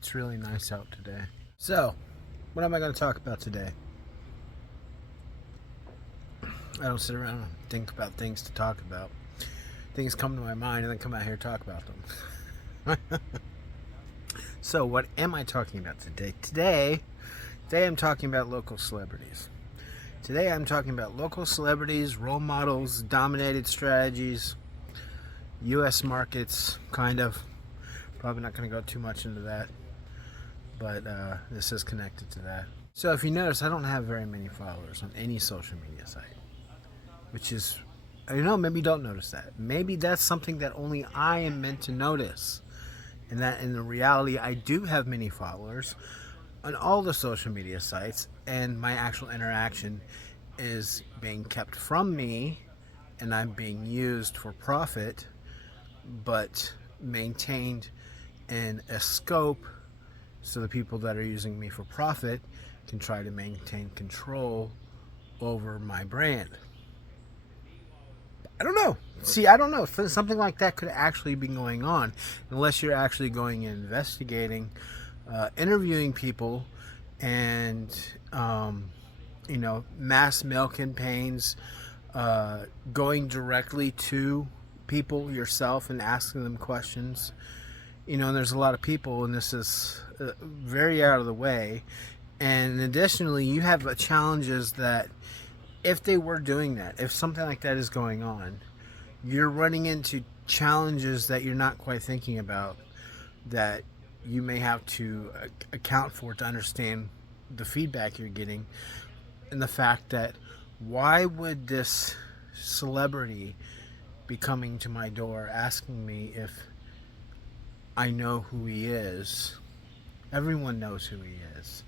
It's really nice out today. So, what am I going to talk about today? I don't sit around and think about things to talk about. Things come to my mind and then come out here and talk about them. So, what am I talking about today? Today I'm talking about local celebrities. Today I'm talking about local celebrities, role models, dominated strategies, U.S. markets, kind of. Probably not going to go too much into that, but this is connected to that. So if you notice, I don't have very many followers on any social media site, which is, maybe you don't notice that. Maybe that's something that only I am meant to notice. And that in the reality, I do have many followers on all the social media sites, and my actual interaction is being kept from me, and I'm being used for profit, but maintained in a scope so the people that are using me for profit can try to maintain control over my brand. I don't know. See, I don't know. Something like that could actually be going on unless you're actually going and investigating, interviewing people, and, mass mail campaigns, going directly to people yourself and asking them questions. And there's a lot of people, and this is very out of the way. And additionally, you have challenges that if they were doing that, if something like that is going on, you're running into challenges that you're not quite thinking about, that you may have to account for to understand the feedback you're getting, and the fact that why would this celebrity be coming to my door asking me if I know who he is? Everyone knows who he is.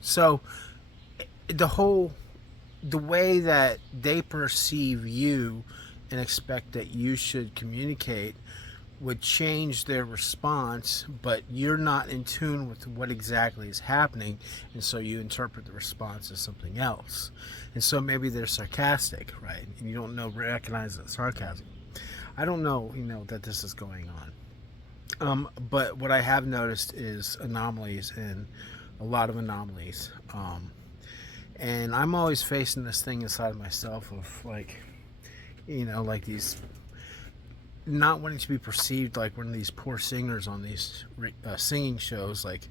So the way that they perceive you and expect that you should communicate would change their response, but you're not in tune with what exactly is happening, and so you interpret the response as something else. And so maybe they're sarcastic, right? And you don't recognize the sarcasm. I don't know, that this is going on. But what I have noticed is anomalies, and a lot of anomalies. And I'm always facing this thing inside of myself of like these, not wanting to be perceived like one of these poor singers on these singing shows. Like,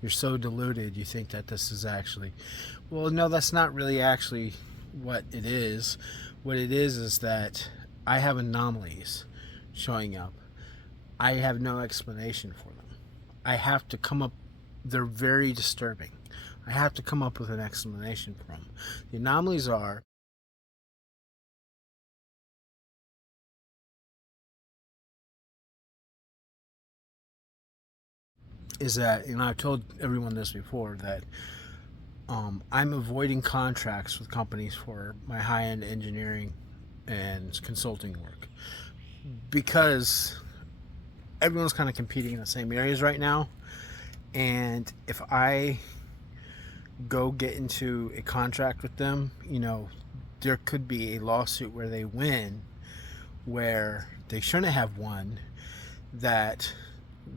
you're so deluded, you think that this is actually, well, no, that's not really actually what it is. What it is that I have anomalies showing up. I have no explanation for them. I have to come up, they're very disturbing. I have to come up with an explanation for them. The anomalies is that, I've told everyone this before, that I'm avoiding contracts with companies for my high-end engineering and consulting work, because everyone's kind of competing in the same areas right now. And if I go get into a contract with them, there could be a lawsuit where they win, where they shouldn't have won, that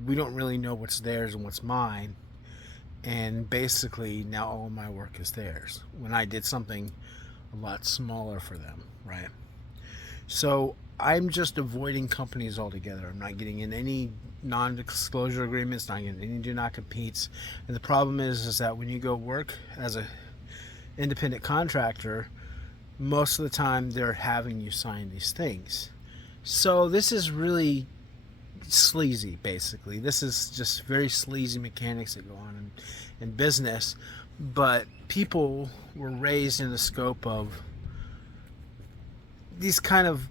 we don't really know what's theirs and what's mine, and basically now all of my work is theirs when I did something a lot smaller for them, right? So I'm just avoiding companies altogether. I'm not getting in any non-disclosure agreements, not getting any do not competes. And the problem is that when you go work as a independent contractor, most of the time they're having you sign these things. So this is really sleazy, basically. This is just very sleazy mechanics that go on in business. But people were raised in the scope of these kind of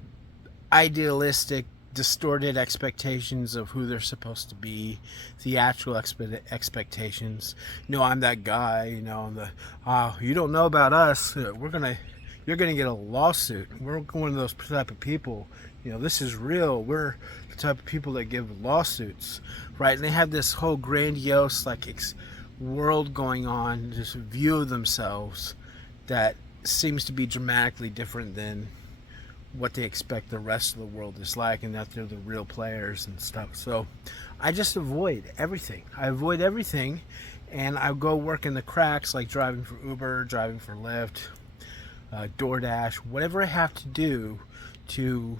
idealistic, distorted expectations of who they're supposed to be, theatrical expectations. I'm that guy, you don't know about us, you're gonna get a lawsuit. We're one of those type of people. This is real. We're the type of people that give lawsuits, right? And they have this whole grandiose, world going on, this view of themselves that seems to be dramatically different than what they expect the rest of the world is like, and that they're the real players and stuff. So I just avoid everything. I avoid everything, and I go work in the cracks, like driving for Uber, driving for Lyft, DoorDash, whatever I have to do to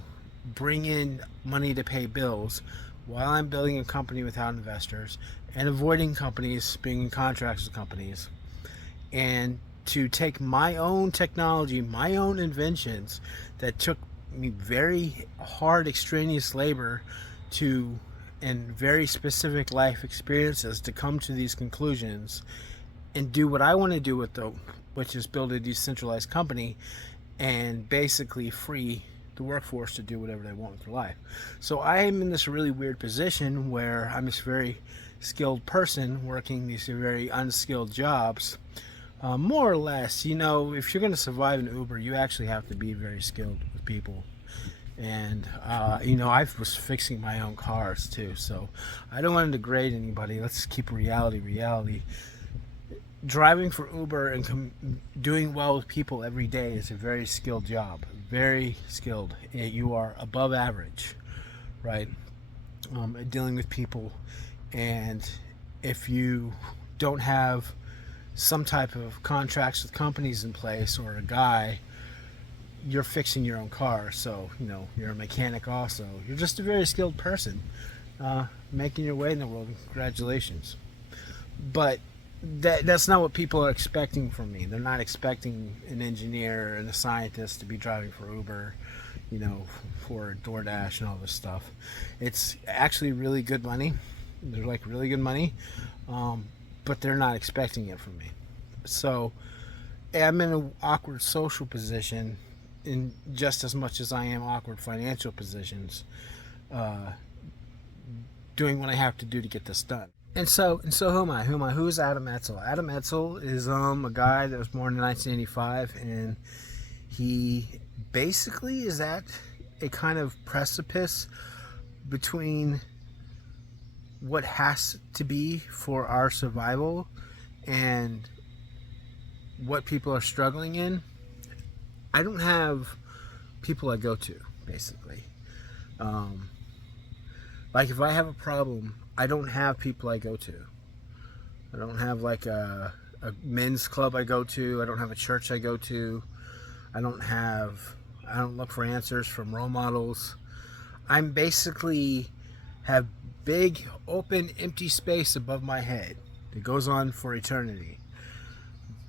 bring in money to pay bills while I'm building a company without investors, and avoiding companies, being in contracts with companies, and to take my own technology, my own inventions that took me very hard extraneous labor to, and very specific life experiences to come to these conclusions, and do what I want to do with them, which is build a decentralized company and basically free the workforce to do whatever they want with their life. So I am in this really weird position where I'm this very skilled person working these very unskilled jobs. More or less, if you're going to survive in Uber, you actually have to be very skilled with people. And, I was fixing my own cars too, so I don't want to degrade anybody. Let's keep reality. Driving for Uber and doing well with people every day is a very skilled job. Very skilled. You are above average, right? Dealing with people. And if you don't have some type of contracts with companies in place, or a guy, you're fixing your own car. So, you're a mechanic also. You're just a very skilled person making your way in the world. Congratulations. But that's not what people are expecting from me. They're not expecting an engineer and a scientist to be driving for Uber, for DoorDash and all this stuff. It's actually really good money. They're like really good money, but they're not expecting it from me. So I'm in an awkward social position in just as much as I am awkward financial positions, doing what I have to do to get this done. And so who am I? Who's Adam Etzel? Adam Etzel is a guy that was born in 1985, and he basically is at a kind of precipice between what has to be for our survival and what people are struggling in. I don't have people I go to, basically. Like if I have a problem, I don't have people I go to. I don't have like a men's club I go to. I don't have a church I go to. I don't look for answers from role models. I'm basically have big, open, empty space above my head that goes on for eternity.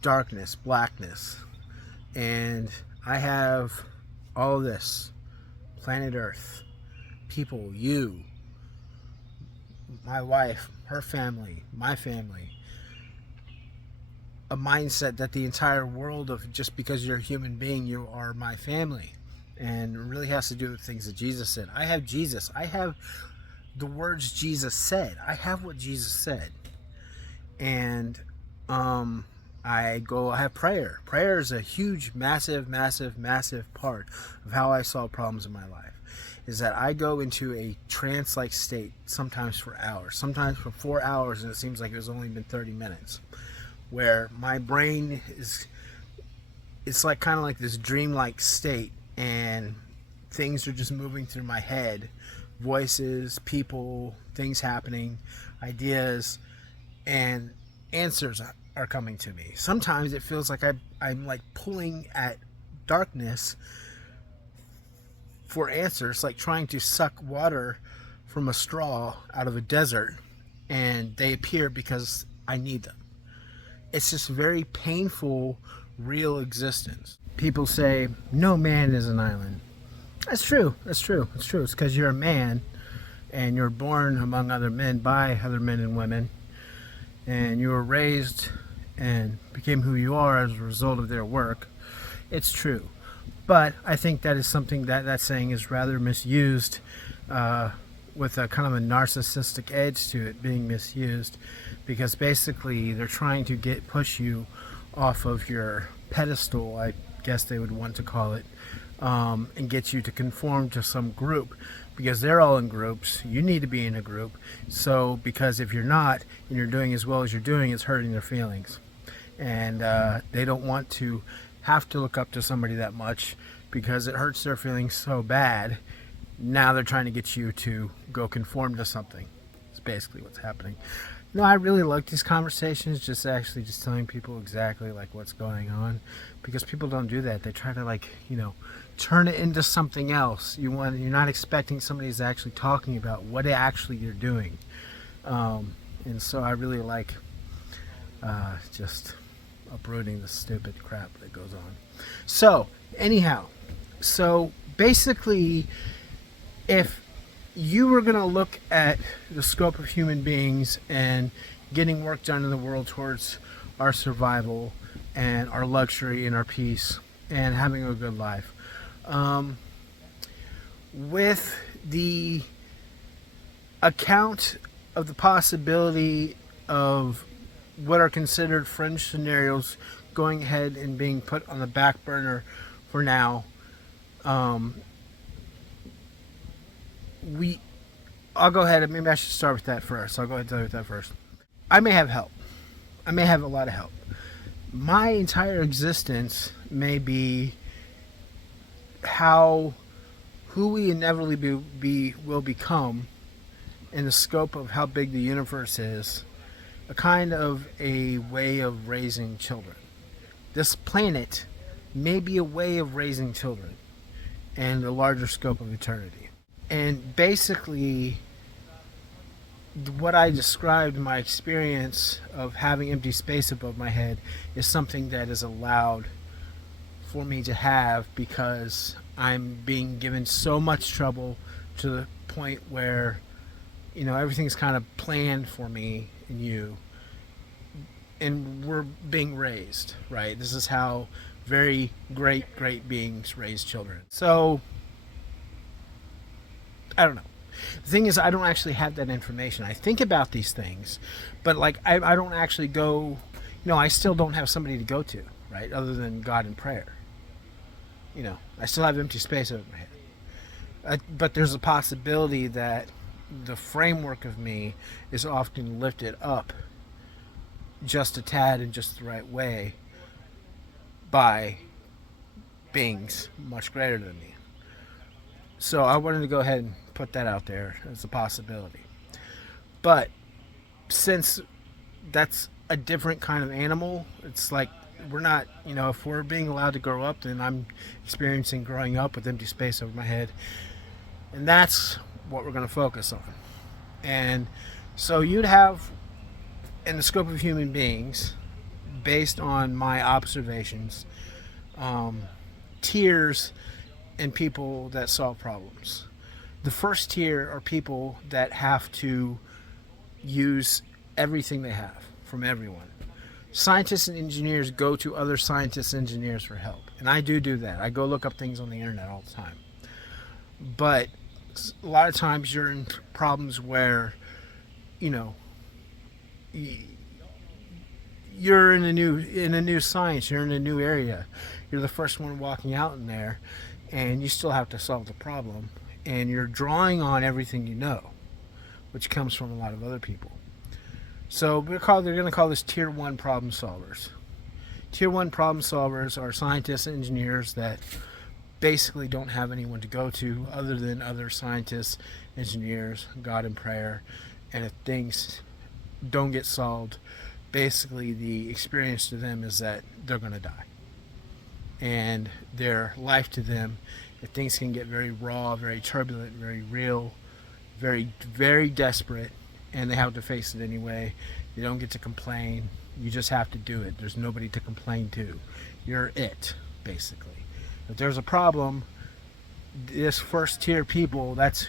Darkness, blackness. And I have all this. Planet Earth. People, you. My wife, her family, my family. A mindset that the entire world of, just because you're a human being, you are my family. And it really has to do with things that Jesus said. I have Jesus. I have the words Jesus said. I have what Jesus said. And I have prayer. Prayer is a huge, massive part of how I solve problems in my life. Is that I go into a trance-like state, sometimes for hours, sometimes for 4 hours, and it seems like it's only been 30 minutes, where my brain it's like kind of like this dream-like state, and things are just moving through my head, voices, people, things happening, ideas, and answers are coming to me. Sometimes it feels like I'm like pulling at darkness for answers, like trying to suck water from a straw out of a desert, and they appear because I need them. It's this very painful, real existence. People say, no man is an island. That's true. It's because you're a man, and you're born among other men by other men and women, and you were raised and became who you are as a result of their work. It's true. But I think that is something that saying is rather misused, with a kind of a narcissistic edge to it being misused, because basically they're trying to push you off of your pedestal, I guess they would want to call it, and get you to conform to some group, because they're all in groups. You need to be in a group. So because if you're not and you're doing as well as you're doing, it's hurting their feelings, and they don't want to have to look up to somebody that much because it hurts their feelings so bad. Now they're trying to get you to go conform to something. It's basically what's happening. No, I really like these conversations, just telling people exactly like what's going on, because people don't do that. They try to turn it into something else. You're not expecting somebody who's actually talking about what actually you're doing. And so I really like just uprooting the stupid crap that goes on. So anyhow, basically, if you were going to look at the scope of human beings and getting work done in the world towards our survival and our luxury and our peace and having a good life, with the account of the possibility of what are considered fringe scenarios going ahead and being put on the back burner for now, I'll go ahead and maybe I should start with that first. I'll go ahead and tell you that first. I may have help. I may have a lot of help. My entire existence may be who we inevitably will become in the scope of how big the universe is, a kind of a way of raising children. This planet may be a way of raising children and the larger scope of eternity. And basically, what I described, my experience of having empty space above my head, is something that is allowed for me to have because I'm being given so much trouble to the point where, everything's kind of planned for me and you. And we're being raised, right? This is how very great beings raise children. So, I don't know. The thing is, I don't actually have that information. I think about these things, but I don't actually go, I still don't have somebody to go to, right? Other than God and prayer. I still have empty space over my head. But there's a possibility that the framework of me is often lifted up just a tad in just the right way by beings much greater than me. So I wanted to go ahead and put that out there as a possibility. But since that's a different kind of animal, it's like we're not, if we're being allowed to grow up, then I'm experiencing growing up with empty space over my head. And that's what we're going to focus on. And so you'd have, in the scope of human beings, based on my observations, tiers in people that solve problems. The first tier are people that have to use everything they have from everyone. Scientists and engineers go to other scientists and engineers for help. And I do that. I go look up things on the internet all the time. But a lot of times you're in problems where, you're in a new science, you're in a new area. You're the first one walking out in there, and you still have to solve the problem. And you're drawing on everything you know, which comes from a lot of other people. So they're going to call this Tier 1 problem solvers. Tier 1 problem solvers are scientists and engineers that basically don't have anyone to go to other than other scientists, engineers, God and prayer. And if things don't get solved, basically the experience to them is that they're going to die. And their life to them, if things can get very raw, very turbulent, very real, very, very desperate, and they have to face it anyway, they don't get to complain. You just have to do it. There's nobody to complain to. You're it, basically. If there's a problem, this first tier people, that's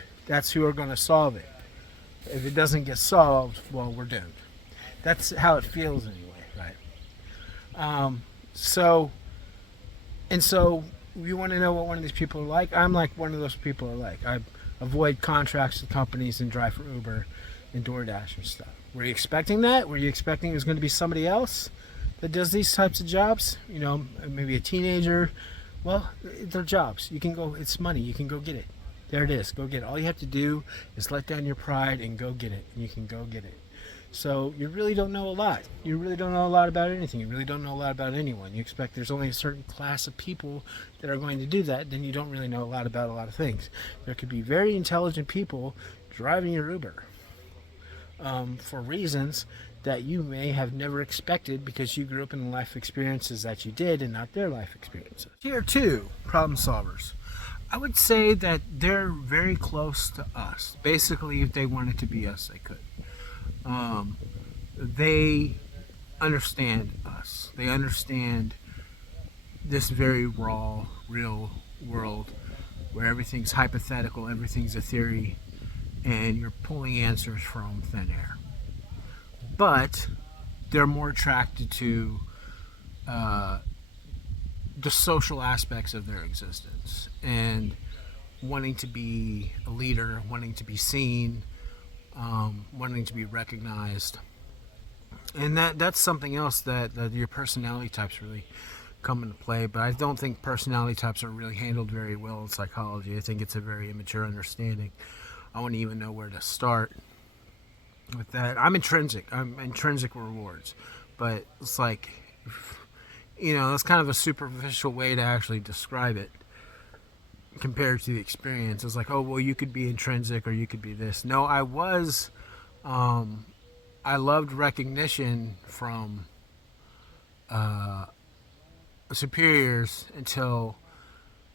who are going to solve it. If it doesn't get solved, well, we're doomed. That's how it feels anyway, right? So you want to know what one of these people are like? I'm like one of those people are like. I avoid contracts with companies and drive for Uber and DoorDash and stuff. Were you expecting that? Were you expecting there's going to be somebody else that does these types of jobs? Maybe a teenager. Well, they're jobs. You can go, it's money. You can go get it. There it is. Go get it. All you have to do is let down your pride and go get it. And you can go get it. So you really don't know a lot. You really don't know a lot about anything. You really don't know a lot about anyone. You expect there's only a certain class of people that are going to do that, then you don't really know a lot about a lot of things. There could be very intelligent people driving your Uber for reasons that you may have never expected because you grew up in the life experiences that you did and not their life experiences. Tier 2, problem solvers. I would say that they're very close to us. Basically, if they wanted to be us, they could. Um, they understand us. They understand this very raw, real world where everything's hypothetical, everything's a theory, and you're pulling answers from thin air. But they're more attracted to uh, the social aspects of their existence and wanting to be a leader, wanting to be seen, wanting to be recognized. And that's something else that your personality types really come into play. But I don't think personality types are really handled very well in psychology. I think it's a very immature understanding. I wouldn't even know where to start with that. I'm intrinsic rewards, but it's like, that's kind of a superficial way to actually describe it compared to the experience. It's like, oh well, you could be intrinsic or you could be this. No, I loved recognition from superiors until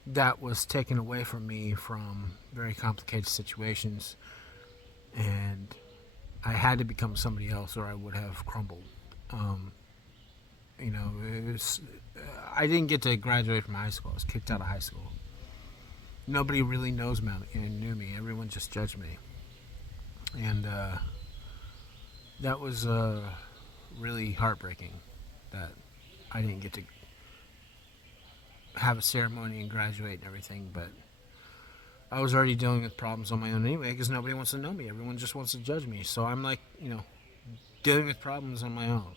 that was taken away from me from very complicated situations, and I had to become somebody else or I would have crumbled. Um, it was, I didn't get to graduate from high school. I was kicked out of high school. Nobody really knows me and knew me. Everyone just judged me, and that was really heartbreaking that I didn't get to have a ceremony and graduate and everything. But I was already dealing with problems on my own anyway because nobody wants to know me. Everyone just wants to judge me. So I'm like, dealing with problems on my own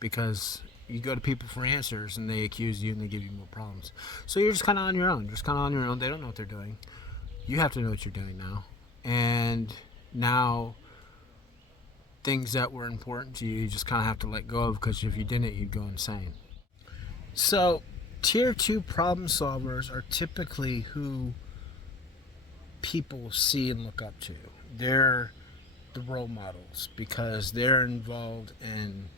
because you go to people for answers and they accuse you and they give you more problems. So you're just kind of on your own. They don't know what they're doing. You have to know what you're doing now. And now things that were important to you just kind of have to let go of because if you didn't, you'd go insane. So tier 2 problem solvers are typically who people see and look up to. They're the role models because they're involved in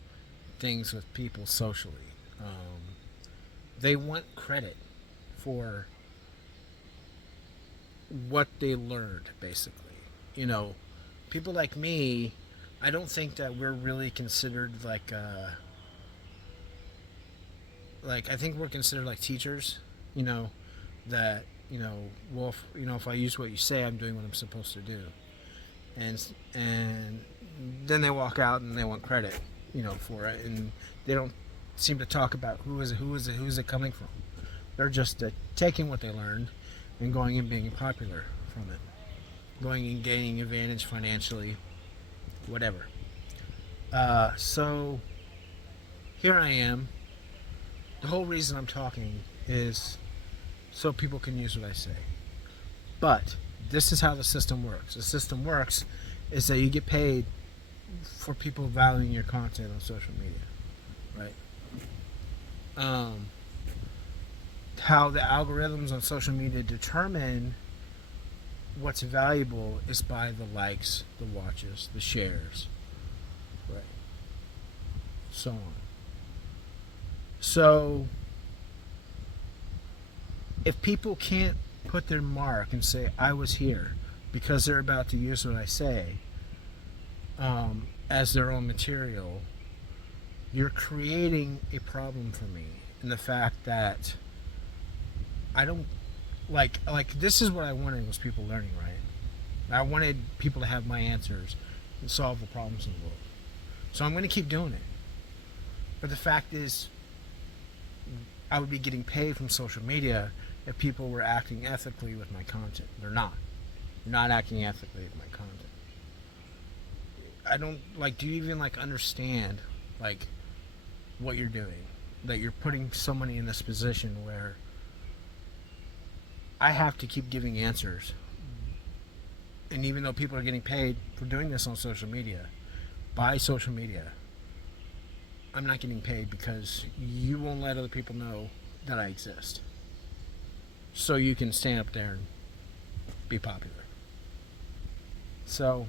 things with people socially. They want credit for what they learned, basically. People like me, I don't think that we're really considered I think we're considered like teachers, that, well, if I use what you say, I'm doing what I'm supposed to do. And then they walk out and they want credit, for it, and they don't seem to talk about who's it coming from. They're just taking what they learned and going and being popular from it, going and gaining advantage financially, whatever. So here I am. The whole reason I'm talking is so people can use what I say. But this is how the system works. The system works is that you get paid for people valuing your content on social media, right? How the algorithms on social media determine what's valuable is by the likes, the watches, the shares, right? So on. So if people can't put their mark and say I was here because they're about to use what I say as their own material, you're creating a problem for me in the fact that I don't like this is what I wanted was people learning, right? I wanted people to have my answers and solve the problems in the world. So I'm going to keep doing it. But the fact is, I would be getting paid from social media if people were acting ethically with my content. They're not. They're not acting ethically with my content. I don't do you even understand what you're doing? That you're putting somebody in this position where I have to keep giving answers. And even though people are getting paid for doing this on social media, by social media. I'm not getting paid because you won't let other people know that I exist. So you can stand up there and be popular. So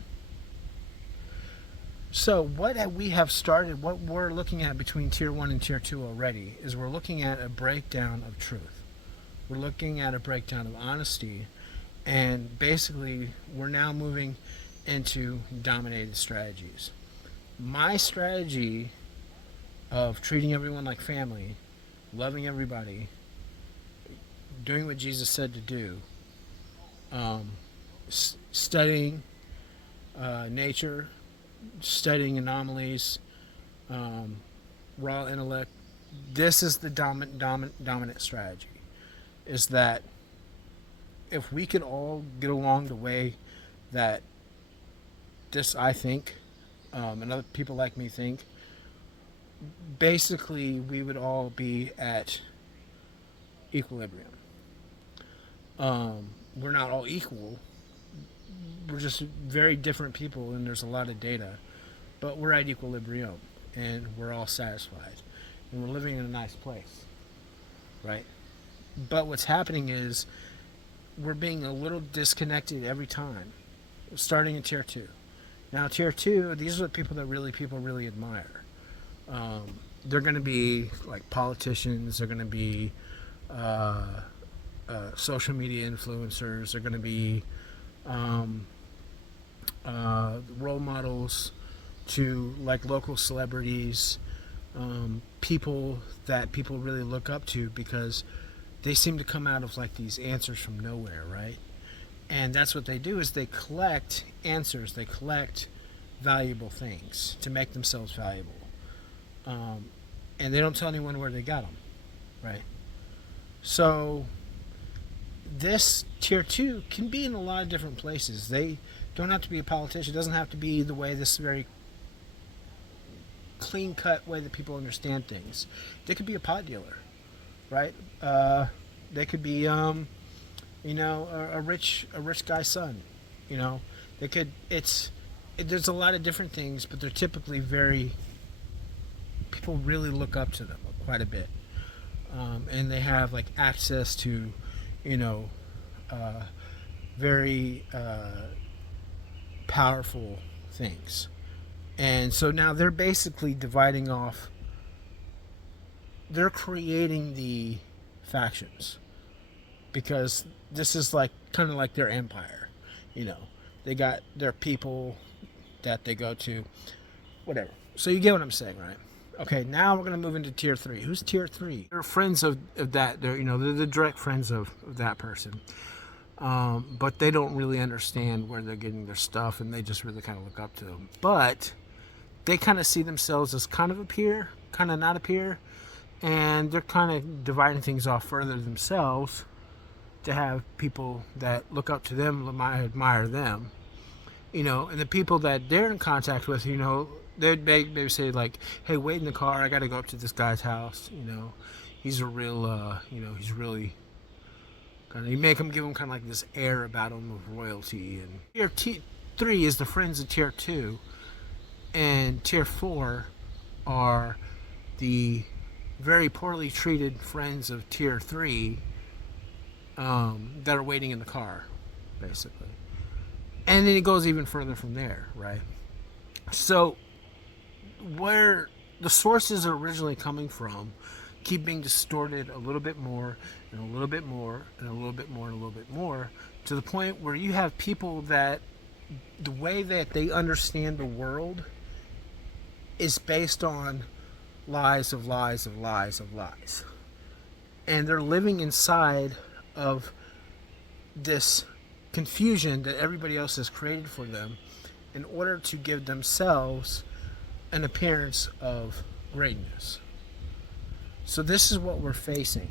what we have started, what we're looking at between tier 1 and tier 2 already, is we're looking at a breakdown of truth. We're looking at a breakdown of honesty, and basically we're now moving into dominated strategies. My strategy of treating everyone like family, loving everybody, doing what Jesus said to do, studying nature, studying anomalies, raw intellect. This is the dominant strategy. Is that if we could all get along the way that this, I think, and other people like me think, basically we would all be at equilibrium. We're not all equal. We're just very different people, and there's a lot of data, but we're at equilibrium, and we're all satisfied, and we're living in a nice place, right? But what's happening is we're being a little disconnected every time, starting in tier 2. Now, tier 2, these are the people that people really admire. They're going to be like politicians. They're going to be social media influencers. They're going to be role models to like local celebrities, people that people really look up to because they seem to come out of like these answers from nowhere, right? And that's what they do, is they collect answers. They collect valuable things to make themselves valuable. And they don't tell anyone where they got them, right? So this tier 2 can be in a lot of different places. They don't have to be a politician. It doesn't have to be the way, this very clean-cut way that people understand things. They could be a pot dealer, right? They could be, a rich guy's son. They could. There's a lot of different things, but they're typically people really look up to them quite a bit, and they have like access to, very powerful things. And so now they're basically dividing off, they're creating the factions, because this is like kind of like their empire. They got their people that they go to, whatever. So you get what I'm saying, right? Okay, now we're going to move into tier 3. Who's tier 3? They're friends of that. They're the direct friends of that person. But they don't really understand where they're getting their stuff, and they just really kind of look up to them. But they kind of see themselves as kind of a peer, kind of not a peer, and they're kind of dividing things off further themselves to have people that look up to them, admire them, and the people that they're in contact with, they'd maybe say like, hey, wait in the car, I got to go up to this guy's house, he's a real, he's really kind of, you give him kind of like this air about him of royalty. And tier 3 is the friends of tier 2, and tier 4 are the very poorly treated friends of tier 3, that are waiting in the car, basically. And then it goes even further from there, right? So where the sources are originally coming from keep being distorted a little bit more, and a little bit more, and a little bit more, and a little bit more, to the point where you have people that the way that they understand the world is based on lies of lies of lies of lies. And they're living inside of this confusion that everybody else has created for them in order to give themselves an appearance of greatness. So this is what we're facing.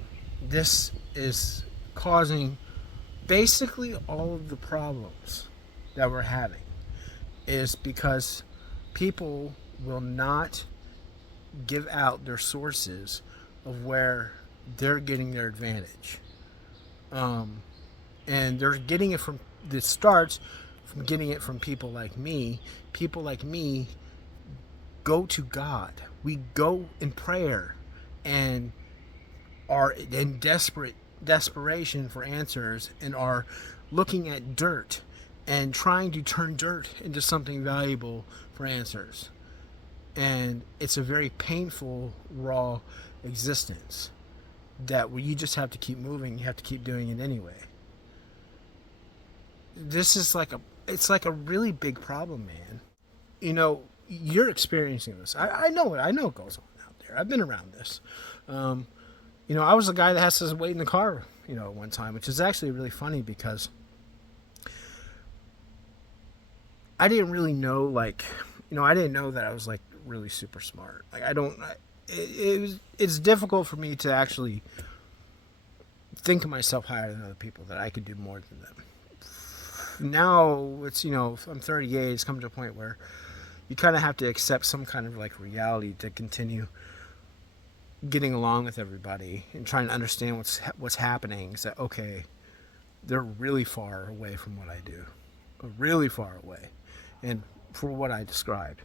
This is causing basically all of the problems that we're having, is because people will not give out their sources of where they're getting their advantage. And they're getting it from, this starts from getting it from people like me go to God. We go in prayer and are in desperation for answers, and are looking at dirt and trying to turn dirt into something valuable for answers. And it's a very painful, raw existence that where you just have to keep moving, you have to keep doing it anyway. This is it's like a really big problem, man. You know, you're experiencing this. I know it. I know it goes on out there. I've been around this. You know, I was the guy that has to wait in the car, you know, at one time, which is actually really funny because I didn't really know, like, you know, I didn't know that I was like really super smart. Like, it's difficult for me to actually think of myself higher than other people, that I could do more than them. Now it's, you know, I'm 38, it's come to a point where you kind of have to accept some kind of like reality to continue getting along with everybody and trying to understand what's happening. Is that, okay, they're really far away from what I do, really far away, and for what I described,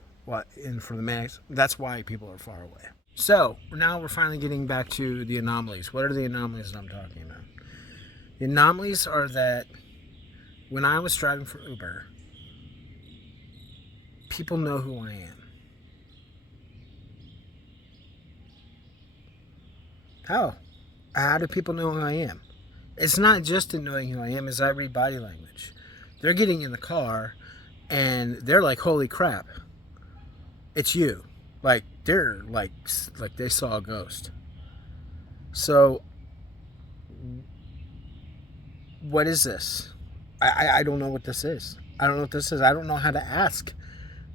and for the max, that's why people are far away. So now we're finally getting back to the anomalies. What are the anomalies that I'm talking about? The anomalies are that when I was driving for Uber, people know who I am. How do people know who I am? It's not just in knowing who I am, as I read body language. They're getting in the car and they're like, holy crap, it's you. Like, they're like they saw a ghost. So what is this? I don't know what this is. I don't know what this is. I don't know how to ask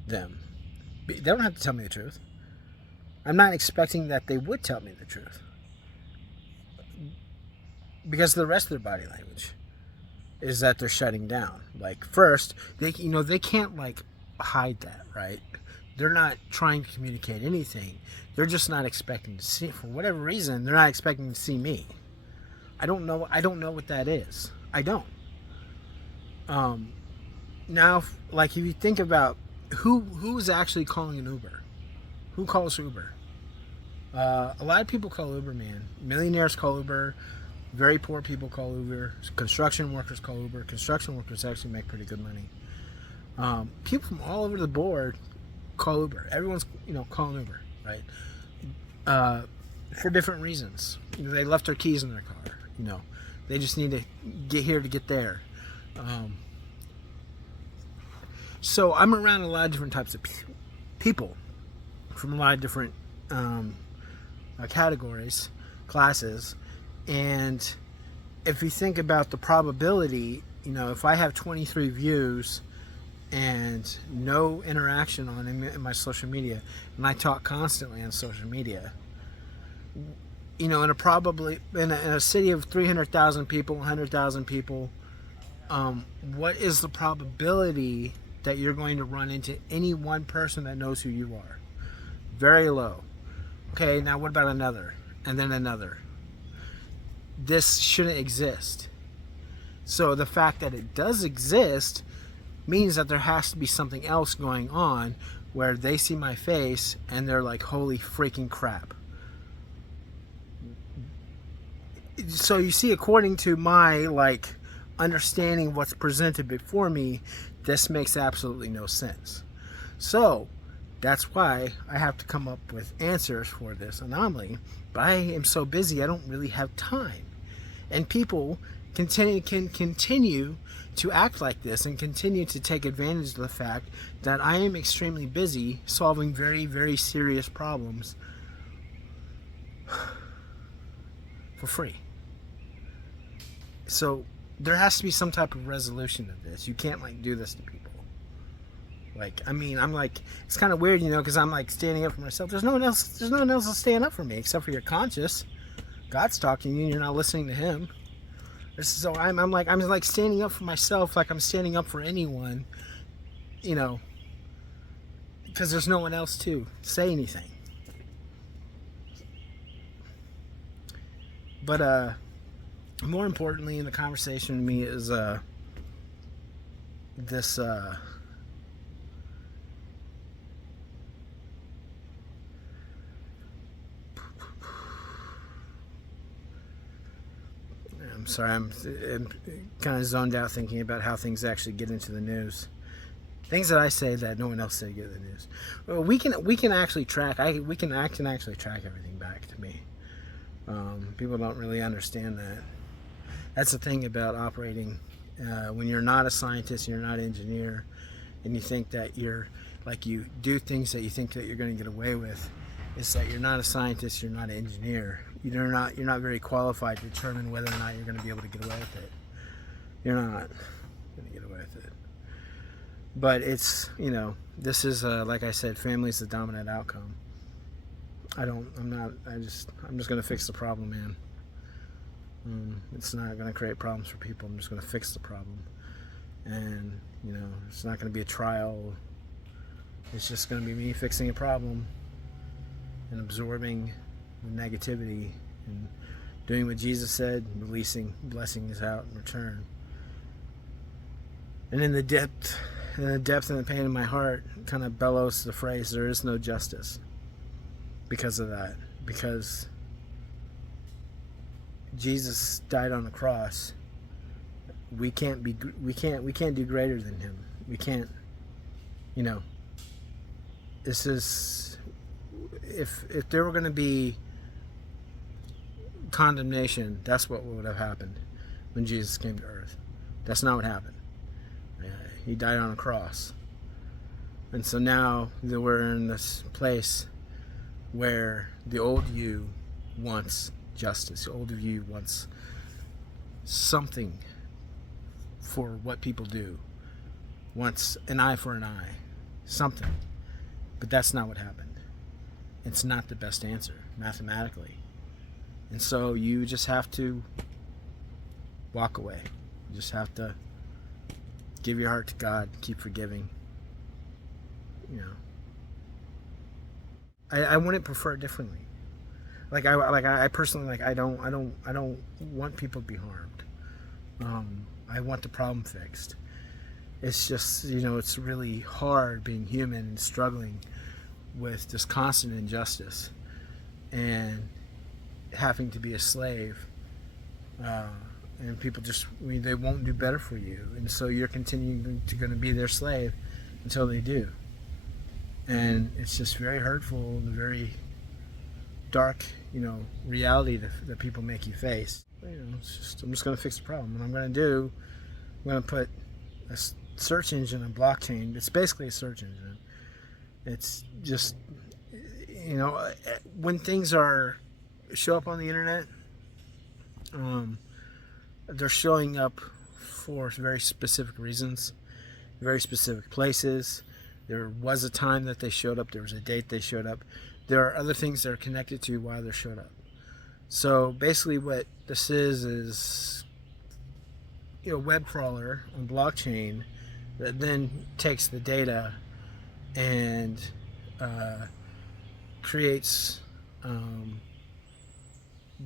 them. They don't have to tell me the truth. I'm not expecting that they would tell me the truth, because the rest of their body language is that they're shutting down. Like, first, they can't like hide that, right? They're not trying to communicate anything. They're just not expecting to see, for whatever reason, they're not expecting to see me. I don't know what that is. I don't. Now, like, if you think about who's actually calling an Uber, who calls Uber? A lot of people call Uber, man. Millionaires call Uber. Very poor people call Uber. Construction workers call Uber. Construction workers actually make pretty good money. People from all over the board call Uber. Everyone's, you know, calling Uber, right? For different reasons. You know, they left their keys in their car. You know, they just need to get here to get there. So I'm around a lot of different types of people from a lot of different categories, classes, and if you think about the probability, you know, if I have 23 views and no interaction on in my social media, and I talk constantly on social media, you know, in a city of 300,000 people, 100,000 people, what is the probability that you're going to run into any one person that knows who you are? Very low. Okay, now what about another? And then another. This shouldn't exist. So the fact that it does exist means that there has to be something else going on where they see my face and they're like, holy freaking crap. So you see, according to my like understanding of what's presented before me, this makes absolutely no sense. So that's why I have to come up with answers for this anomaly, but I am so busy I don't really have time. And people can continue to act like this and continue to take advantage of the fact that I am extremely busy solving very, very serious problems for free. So there has to be some type of resolution of this. You can't like do this to people. Like, I mean, I'm like, it's kind of weird, you know, because I'm like standing up for myself. There's no one else to stand up for me except for your conscience. God's talking to you and you're not listening to him. So I'm like standing up for myself, like I'm standing up for anyone, you know, because there's no one else to say anything. But more importantly in the conversation to me is this I'm sorry, I'm kind of zoned out thinking about how things actually get into the news. Things that I say that no one else said get in the news. Well, we can actually track. I can actually track everything back to me. People don't really understand that. That's the thing about operating when you're not a scientist, you're not an engineer, and you think that you're like you do things that you think that you're going to get away with. It's that you're not a scientist, you're not an engineer. You're not very qualified to determine whether or not you're going to be able to get away with it. You're not going to get away with it. But it's, this is like I said, family's the dominant outcome. I'm just going to fix the problem, man. It's not going to create problems for people. I'm just going to fix the problem. And, it's not going to be a trial. It's just going to be me fixing a problem and absorbing the negativity and doing what Jesus said, releasing blessings out in return. And in the depth and the pain in my heart kind of bellows the phrase, there is no justice because of that. Because Jesus died on the cross. We can't do greater than him. We can't, this is, if there were going to be condemnation, that's what would have happened when Jesus came to earth. That's not what happened. He died on a cross. And so now that we're in this place where the old you wants justice, the old you wants something for what people do, wants an eye for an eye, something. But that's not what happened. It's not the best answer mathematically. And so you just have to walk away. You just have to give your heart to God, keep forgiving. I wouldn't prefer it differently. I personally I don't want people to be harmed. I want the problem fixed. It's just, it's really hard being human and struggling with this constant injustice and having to be a slave. And people they won't do better for you. And so you're going to be their slave until they do. And it's just very hurtful and very dark, reality that people make you face. I'm just going to fix the problem. What I'm going to do, I'm going to put a search engine on blockchain. It's basically a search engine. It's just, when things show up on the internet, they're showing up for very specific reasons, very specific places. There was a time that they showed up. There was a date they showed up. There are other things that are connected to why they showed up. So basically what this is a web crawler on blockchain that then takes the data and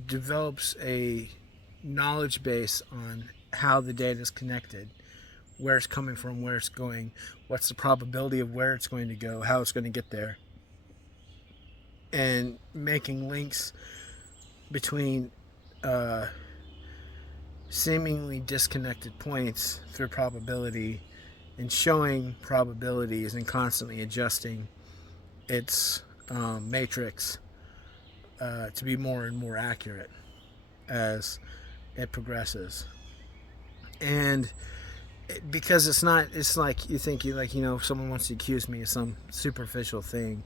develops a knowledge base on how the data is connected, where it's coming from, where it's going, what's the probability of where it's going to go, how it's going to get there, and making links between seemingly disconnected points through probability and showing probabilities and constantly adjusting its matrix to be more and more accurate as it progresses. And because it's like you think if someone wants to accuse me of some superficial thing,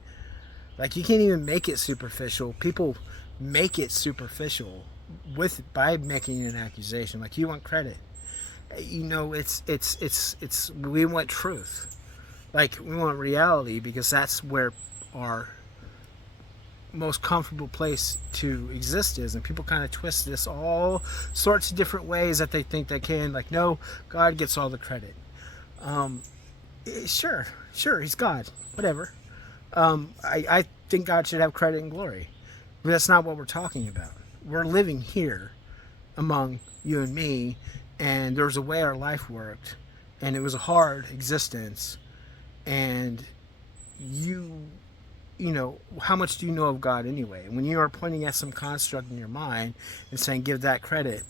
like you can't even make it superficial. People make it superficial by making an accusation. Like you want credit. It's we want truth. Like we want reality because that's where our most comfortable place to exist is, and people kind of twist this all sorts of different ways that they think they can. Like, no, God gets all the credit. Sure, he's God, whatever. I think God should have credit and glory, but that's not what we're talking about. We're living here among you and me, and there's a way our life worked, and it was a hard existence, and how much do you know of God anyway? When you are pointing at some construct in your mind and saying, give that credit,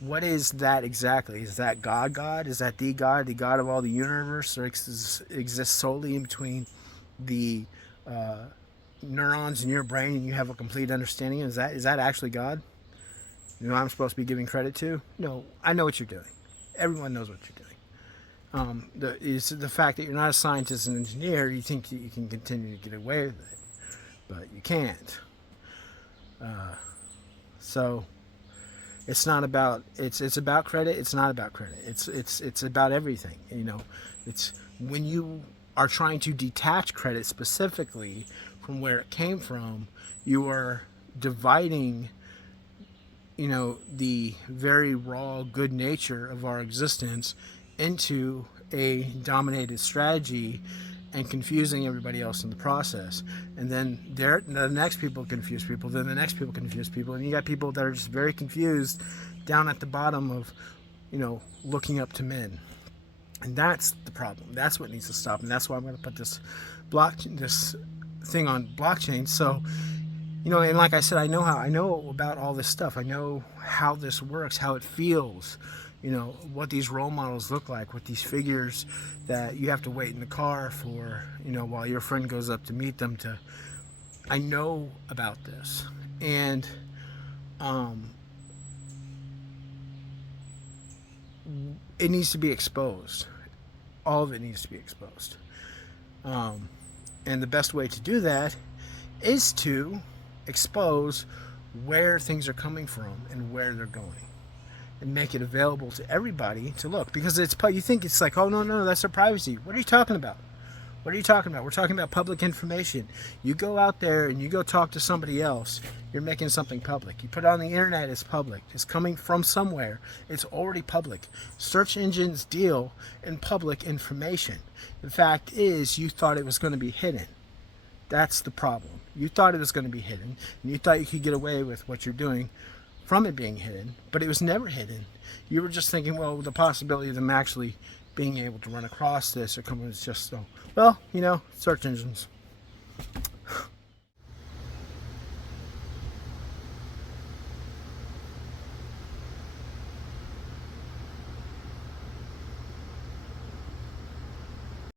What is that exactly? Is that God? God? Is that the God of all the universe, or exists solely in between the neurons in your brain, and you have a complete understanding? Is that actually God? You know, I'm supposed to be giving credit to? No, I know what you're doing. Everyone knows what you're doing. It's the fact that you're not a scientist and engineer. You think you can continue to get away with it, but you can't. So it's not about it's about credit. It's not about credit. It's about everything. You know, it's when you are trying to detach credit specifically from where it came from, you are dividing, you know, the very raw good nature of our existence into a dominated strategy and confusing everybody else in the process. And then the next people confuse people, then the next people confuse people, and you got people that are just very confused down at the bottom of, you know, looking up to men. And that's the problem. That's what needs to stop. And that's why I'm going to put this thing on blockchain. So, you know, and like I said, I know about all this stuff. I know how this works, how it feels, you know, what these role models look like, what these figures that you have to wait in the car for, you know, while your friend goes up to meet them. I know about this. And it needs to be exposed. All of it needs to be exposed. And the best way to do that is to expose where things are coming from and where they're going, and make it available to everybody to look. Because you think it's like, oh no, that's their privacy. What are you talking about? What are you talking about? We're talking about public information. You go out there and you go talk to somebody else, you're making something public. You put it on the internet, it's public. It's coming from somewhere. It's already public. Search engines deal in public information. The fact is, you thought it was going to be hidden. That's the problem. You thought it was going to be hidden, and you thought you could get away with what you're doing from it being hidden, but it was never hidden. You were just thinking, well, the possibility of them actually being able to run across this or come is just so, well, you know, search engines.